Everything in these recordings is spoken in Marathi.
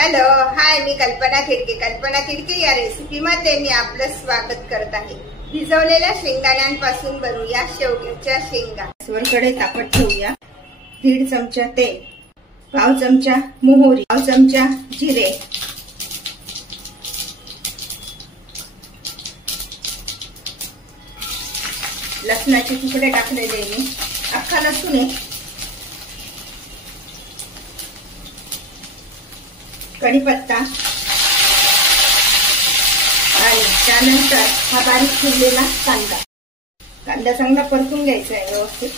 हॅलो हाय, मी कल्पना खिडके या रेसिपीमध्ये मी आपलं स्वागत करत आहे। भिजवलेल्या शेंगदाण्यांपासून बनवूया शेवग्याच्या शेंगा। गॅसवर तापत ठेवूया। 1.5 चमचा तेल, पाव चमचा मोहरी, पाव चमचा जिरे, लसणाचे तुकडे टाकलेले मी, अख्खा लसूण आहे, कढीपत्ता आणि त्यानंतर हा बारीक चिरलेला कांदा चांगला परतून घ्यायचा आहे व्यवस्थित।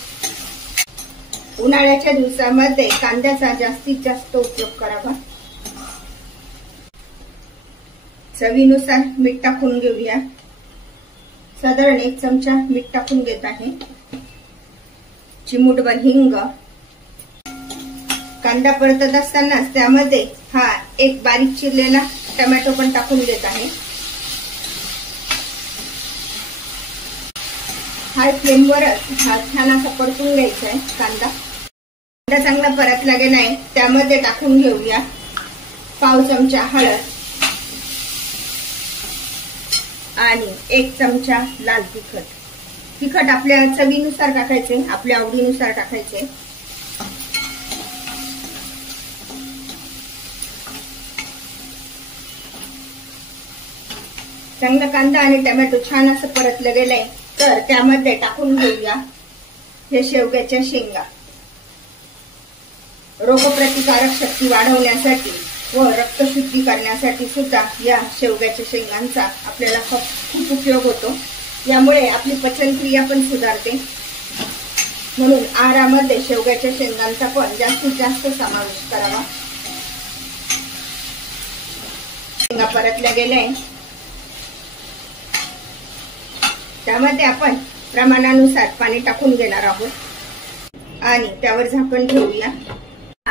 उन्हाळ्याच्या दिवसामध्ये कांद्याचा जास्तीत जास्त उपयोग करावा। चवीनुसार मीठ टाकून घेऊया। साधारण 1 चमचा मीठ टाकून घेत आहे। चिमूटभर हिंग। कांदा परतत असताना त्यामध्ये हा एक बारीक चिरलेला टोमॅटो पण टाकून देत आहे। हाय फ्लेमवर हा छान असा परतून घ्यायचा आहे कांदा चांगला परतला गेलाय, त्यामध्ये टाकून घेऊया पाव चमचा हळद आणि 1 चमचा लाल तिखट आपल्या चवीनुसार टाकायचे, आपल्या आवडीनुसार टाकायचे। चांगला कांदा आणि टोमॅटो छान असं परतलं गेलंय, तर त्यामध्ये टाकून घेऊया हे शेवग्याच्या शेंगा। रोगप्रतिकारक शक्ती वाढवण्यासाठी व रक्तशुद्धी करण्यासाठी सुद्धा या शेवग्याच्या शेंगांचा आपल्याला खूप उपयोग होतो। यामुळे आपली पचनक्रिया पण सुधारते, म्हणून आहारामध्ये शेवग्याच्या शेंगांचा पण जास्तीत जास्त समावेश करावा। शेंगा परतल्या गेल्या, त्यामध्ये आपण प्रमाणानुसार पाणी टाकून घेणार आहोत आणि त्यावर झाकण ठेवूया।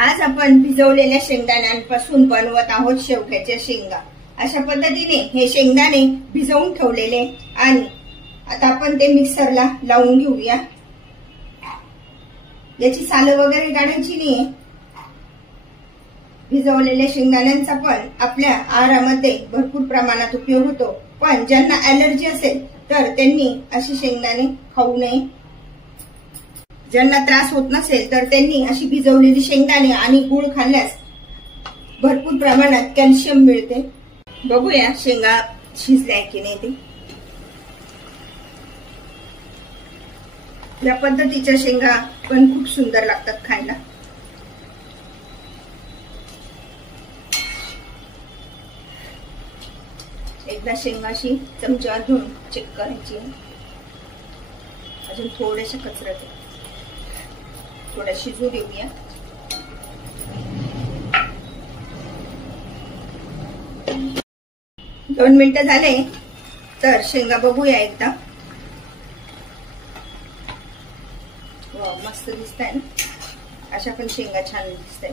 आज आपण भिजवलेल्या शेंगदाण्यांपासून बनवत आहोत शेवग्याच्या शेंगा। अशा पद्धतीने हे शेंगदाणे भिजवून ठेवलेले आणि आता आपण ते मिक्सरला लावून घेऊया। याची सालं वगैरे काढायची नाहीये। भिजवलेल्या शेंगदाण्यांचा पण आपल्या आहारामध्ये भरपूर प्रमाणात उपयोग होतो, पण ज्यांना ॲलर्जी असेल तर त्यांनी अशी शेंगदाणे खाऊ नये। ज्यांना त्रास होत नसेल तर त्यांनी अशी भिजवलेली शेंगदाणे आणि गूळ खाल्ल्यास भरपूर प्रमाणात कॅल्शियम मिळते। बघूया शेंगा शिजल्या की नाही ते। या पद्धतीच्या शेंगा पण खूप सुंदर लागतात खायला। एकदा शेंगाशी चमचा घेऊन चेक करायची। अजून थोडेसे कचरा थोडा शिजू देऊया। दोन मिनिटं झाले तर शेंगा बघूया एकदा। मस्त दिसताय ना, अशा पण शेंगा छान दिसताय।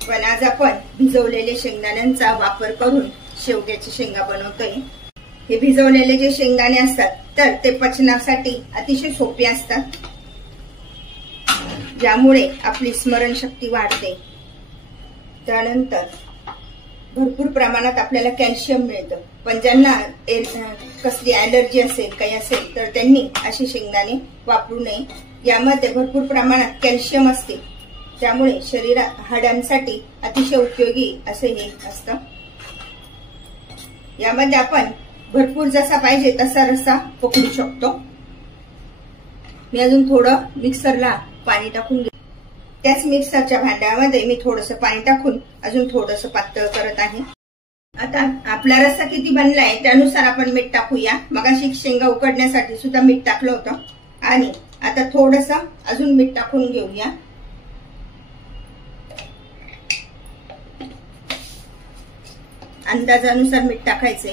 पण आज आपण भिजवलेले शेंगदाण्यांचा वापर करून शेवग्याची शेंगा बनवतोय। हे भिजवलेले जे शेंगदाणे असतात तर ते पचनासाठी अतिशय सोपे असतात, ज्यामुळे आपली स्मरणशक्ती वाढते। त्यानंतर भरपूर प्रमाणात आपल्याला कॅल्शियम मिळतं, पण ज्यांना कसली ॲलर्जी असेल काही असेल तर त्यांनी असे शेंगदाणे वापरू नये। यामध्ये भरपूर प्रमाणात कॅल्शियम असते, त्यामुळे हाडांसाठी अतिशय उपयोगी असे हे असतं। यामध्ये आपण भरपूर जसा पाहिजे तसा रस्सा पकडू शकतो। मी अजून थोडं मिक्सरला पाणी टाकून घेते। त्याच मिक्सरच्या भांड्यामध्ये मी थोडंसं पाणी टाकून अजून थोडंसं पातळ करत आहे। आता आपला रस्सा किती बनलाय त्यानुसार आपण मीठ टाकूया। मगाशी शेंगा उकडण्यासाठी सुद्धा मीठ टाकलं होतं आणि आता थोडंसं अजून मीठ टाकून घेऊया। अंदाजानुसार मीठ टाकायचे।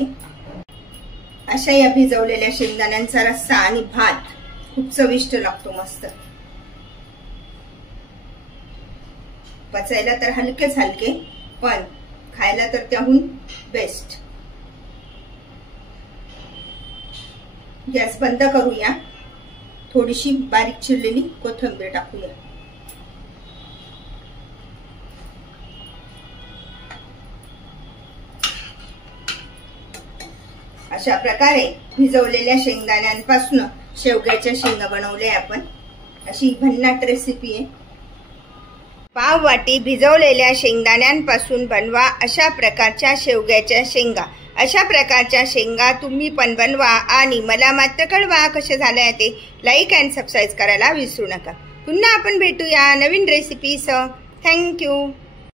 अशा या भिजवलेल्या शेंगदाण्यांचा रस्सा आणि भात खूप चविष्ट लागतो, मस्त। पचायला तर हलकेच हलके, पण खायला तर त्याहून बेस्ट। गॅस बंद करूया। थोडीशी बारीक चिरलेली कोथिंबीर टाकूया। अशा प्रकारे भिजवलेल्या शेंगदाण्यांपासून शेवग्याच्या शेंगा बनवल्या आपण. अशी भन्नाट रेसिपी आहे. पाव वाटी भिजवलेल्या शेंगदाण्यांपासून बनवा अशा प्रकारच्या शेवग्याच्या शेंगा. अशा प्रकारच्या शेंगा तुम्ही पण बनवा आणि मला मात्र कळवा कसे झाले ते. लाईक अँड सबस्क्राईब करायला विसरू नका. पुन्हा आपण भेटूया नवीन रेसिपीसह. थँक्यू.